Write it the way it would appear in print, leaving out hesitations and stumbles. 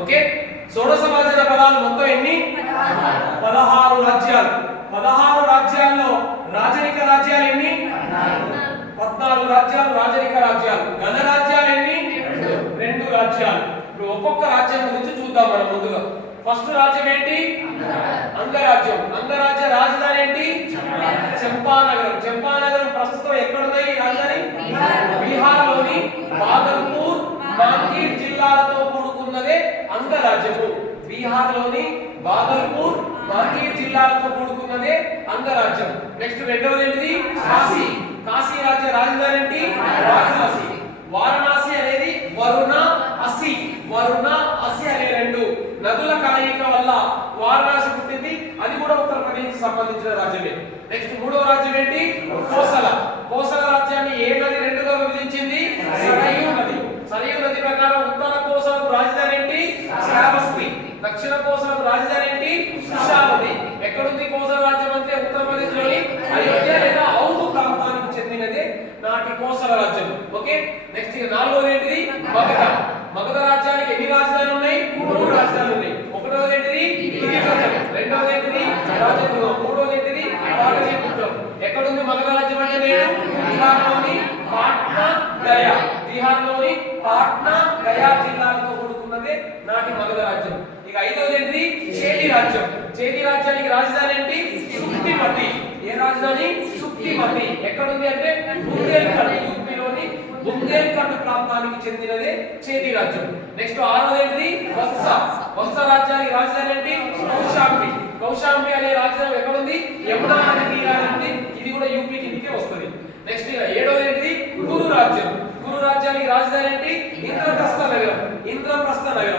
okay షోడశభాజన పదాలు మొత్తం ఎన్ని 16 రాజ్యాలు 16 రాజ్యాల్లో రాజరిక రాజ్యాలు ఎన్ని 14 రాజ్యాలు రాజరిక రాజ్యాలు గణరాజ్యాలు ఎన్ని 2 రాజ్యాలు ఇప్పుడు ఒక్కొక్క రాజ్యం గురించి చూద్దాం మనం ముందుగా ఫస్ట్ రాజ్యం ఏంటి అంగరాజ్యం అంగరాజ్య రాజధాని ఏంటి చంపానగరం చంపానగరం ప్రస్తుతం ఎక్కడ ఉంది ఈ రాజధాని బీహార్ లోని భాగల్పూర్ మాంగీర్ జిల్లాలతో కూడుకున్నదే అంగరాజ్యము బీహార్ లోని భాగల్పూర్ మాంగీర్ జిల్లాలతో కూడుకున్నదే అంగరాజ్యం నెక్స్ట్ రెండవది ఏంటిది కాశీ కాశీ రాజ్య రాజధాని ఏంటి వారణాసి వారణాసి అనేది వరుణ అసి అనే రెండు నదుల కలయిక వల్ల వారణాసి పుట్టింది అది కూడా ఉత్తరప్రదేశ్ సంబంధించిన రాజ్యమే నెక్స్ట్ మూడవ రాజ్యం ఏంటి కోసల రాజ్యాన్ని ఏ నది రెండుగా విభజించింది సరయూ నది ప్రకారం ఉత్తర కోసలకు రాజధాని ఏంటి శ్రావస్తి దక్షిణ కోసలకు రాజధాని ఏంటి సుషావతి ఎక్కడుంది కోసల రాజ్యం అంటే ఉత్తరప్రదేశ్ లోని అయోధ్య లేదా ఔధ్ ప్రాంతానికి చెందినదే నాటి కోసల రాజ్యం ఓకే నెక్స్ట్ నాలుగోది ఏంటిది మగధ రాజ్యానికి ఎన్ని రాజధానులు ఉన్నాయి 3 రాజధానులు ఉన్నాయి ఒకటోది ఏంటిది రెండోది ఏంటిది రాజేంద్రపురం మూడోది ఏంటిది పాటలీపుత్రం ఎక్కడుంది మగధ రాజ్యం అంటే నేను బీహార్లోని పాట్నా గయా జిల్లాలతో కూడుకున్నదే నాటి మగధ రాజ్యం ఇక ఐదవది ఏంటిది చేది రాజ్యానికి రాజధాని ఏంటి సుక్తిమతి ఏ రాజధాని సుక్తిమతి ఎక్కడుంది అంటే బుందేల్ఖండ్ యూపీలోని బుందేల్ఖండ్ ప్రాంతానికి చెందినదే చేది రాజ్యం నెక్స్ట్ ఆరవది ఏంటిది వత్స రాజ్యానికి రాజధాని ఏంటి కౌశాంబి అనే రాజధాని ఎక్కడుంది యమునా నది తీరానికి ఇది కూడా యూపీ కిందకే వస్తుంది నెక్స్ట్ ఏడవది ఏంటిది కురు రాజ్యానికి రాజధాని ఏంటి ఇంద్రప్రస్థ నగరం